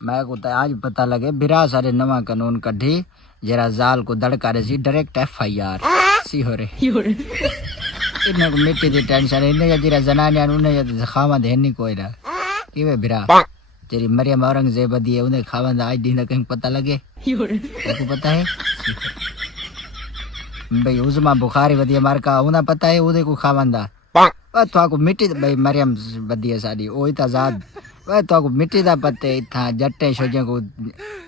میں کو تو آج پتہ لگے برا سارے نواں قانون کڈھی جرا زال کو دڑکا رہی سی ڈائریکٹ FIR سی ہو رہے انہیں کو مٹی دی ٹینشن انہیں جرا زنانیاں انہیں خاوند ہے نہیں کوئی نہ کیوے برا جری مریم اورنگزیب دی ہے انہیں خاوند آج دینہ کہیں پتہ لگے کو پتہ ہے بھئی عظما بخاری ودی مارکا انہیں پتہ ہے اودے کو خاوندہ تو کو مٹی بھئی مریم بدی ہے ساری اوہی تا ذات تو کو مٹی دا پتے تھا جٹے شوجے کو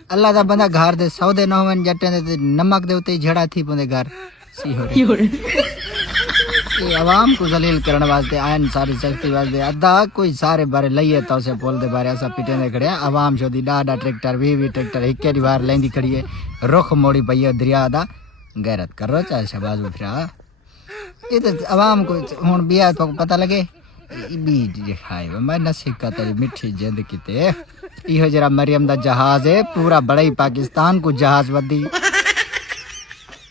اللہ دا بندہ گھر دے سودے نہ ہون جٹے دے نمک دے اوتے جھڑا تھی پوندے گھر سی ہو رہے یہ عوام کو ذلیل کرنے واسطے آئین ساری سختی واسطے ادا کوئی سارے بارے لئیے تو سے پول دے بارے ایسا پیٹے دے کھڑے عوام شو دی ڈاڈا ٹریکٹر وی ٹریکٹر ہکے دی بار لیندی کھڑی ہے رخ موڑی پئی ہے دریا دا غیرت کرو چاہے شہباز اٹھرا یہ تو عوام کو ہن بیا تو پتہ لگے بیج دکھائے میں نسکا تیری مٹھی جند کیتے یہ جرا مریم دا جہاز ہے پورا بڑائی پاکستان کو جہاز ودی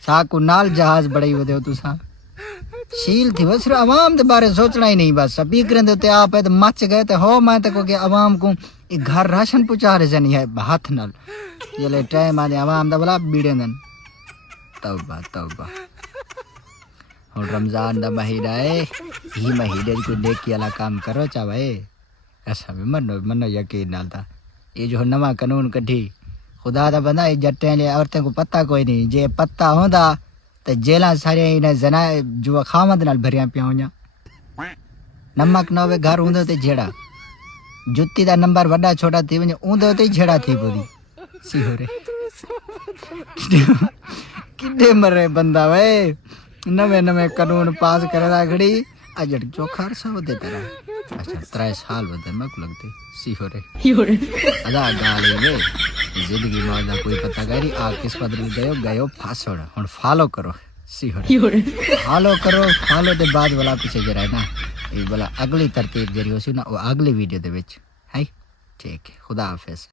سا کو نال جہاز بڑائی ودے ہو تساں شیل تھی بس عوام دے بارے سوچنا ہی نہیں بس سپیکریں دے تے آپ تے مچ گئے تے ہو میں تے کو کہ عوام کو گھر راشن پہنچا رہے جنی ہے ہاتھ نال یہ لے ٹائم آدے عوام دا بلا بیڑے دن توبہ توبہ ہن رمضان دا مہینہ ہے ہی مہینے کو نیکی والا کام کرو چاوے قسم منو یقین نال دا یہ جو نواں قانون کڈھی خدا دا بندہ جٹیں لے عورتیں کو پتہ کوئی نہیں جے پتہ ہوندا تے جیلاں سارے انہیں زنا جو خامد نال بھریاں پیا ہویاں نمک نہ ہوے گھر ہوندے تے جھڑا جُتی دا نمبر وڈا چھوٹا تھی ونجے اوندے تے جھڑا تھی پودی سی ہو رہے کڈے مرے بندہ وے نویں قانون پاس کرے دا گھڑی اجڑ چوکھا عرصہ ودے ترا اچھا 3 سال ودے میں کو لگتے سی ہو رہے ادا گال وے زندگی موج دا کوئی پتہ گاری آ کس بدل گئے پھاسڑ ہن فالو کرو سی ہو رہے فالو کرو فالو دے بعد والا پیچھے جرا ہے نا یہ بلا اگلی ترتیب جری ہوسی نا وہ اگلی ویڈیو دے وچ ہے ٹھیک ہے خدا حافظ